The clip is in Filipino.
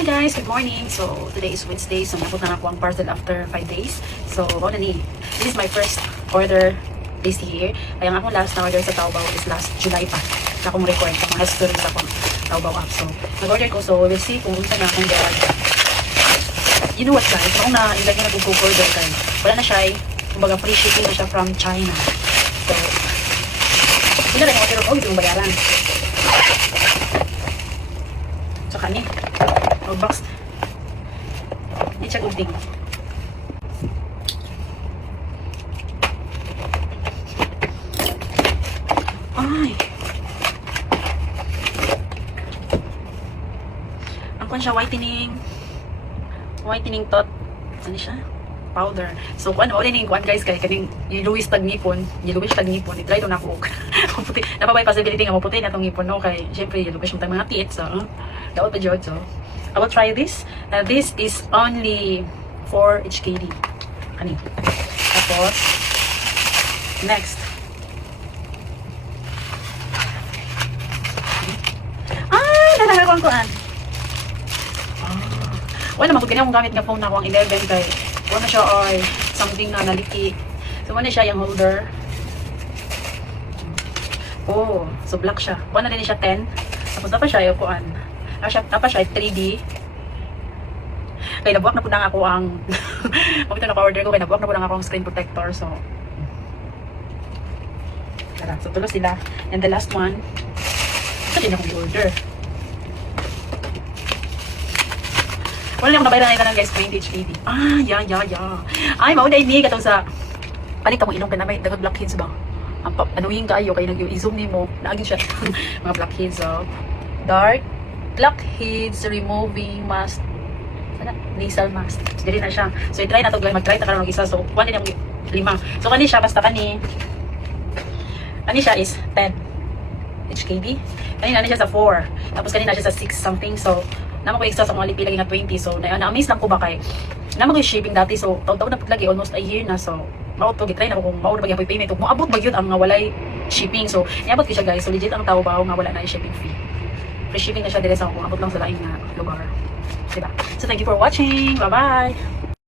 Hi guys, good morning. So today is Wednesday, so napot na ako ang parcel after 5 days. So ano ni, this is my first order this year. Kaya ang akong last na order sa Taobao is last July pa. Na akong record sa mga stories akong Taobao app. So nag-order ko, so we'll see kung unsa na akong dawag. You know what guys, akong na-invite na nag-order kayo. Wala na siya, kumbaga free shipping na siya from China. So hindi na rin ako pero ito yung bayaran. So kani box i-check uling ay ang kwan siya whitening tot ano siya powder. So kung ano ulit kwan guys kay kaning iluwis tag ngipon i-try to na ko puti napabay possibility nga maputi na tong ngipon no kay syempre iluwis mo tag mga teeth so dapat pa jud so I will try this. This is only 4 HKD. Kani. Tapos, next. Nalagakon ko an. Wala naman ko ganyan akong gamit nga phone na ako ang 11 kay wala siya ay something na naliki. So, wala siya yung holder. Oh, so black siya. Wala na din siya 10. Tapos dapat siya yung kuan. Tapos siya 3D. Kaya nabuwak na po lang ako ang pag ito naka-order ko, kaya nabuwak na po lang ako ang screen protector. So, tara. So, tulos sila. And the last one, ito din ako i-order. Wala na akong nabayaran na ito ng guys, 20 HKD. Ay, mauna ini katong sa palit mo ilong ka na may dagag blackheads ba? Anuhin kayo, kaya nag-i-zoom ni mo. Naagin siya. Mga blackheads, dark blackheads removing mask. Sana? Nasal mask. So, dili na siya. So, i-try na ito. Mag-try na ka ng isa. So, 1 din ang 5. So, kani siya. Basta kani siya is 10 HKD. Kanina siya sa 4. Tapos kanina siya sa 6 something. So, naman ko extra sa mga lipi lagi na 20. So, na-amaze lang ko ba kay naman ko yung shipping dati. So, taon-taon na lagi. Almost a year na. So, maot po. Gitry na ko kung mauna ba yung payment. Kung maabot ba yun ang walay shipping. So, niabot ko siya guys. So, legit ang Taobao nga wala na yung shipping fee. Free shipping na siya dire sa kung abot lang sa laing na lugar. Diba? So, thank you for watching. Bye-bye!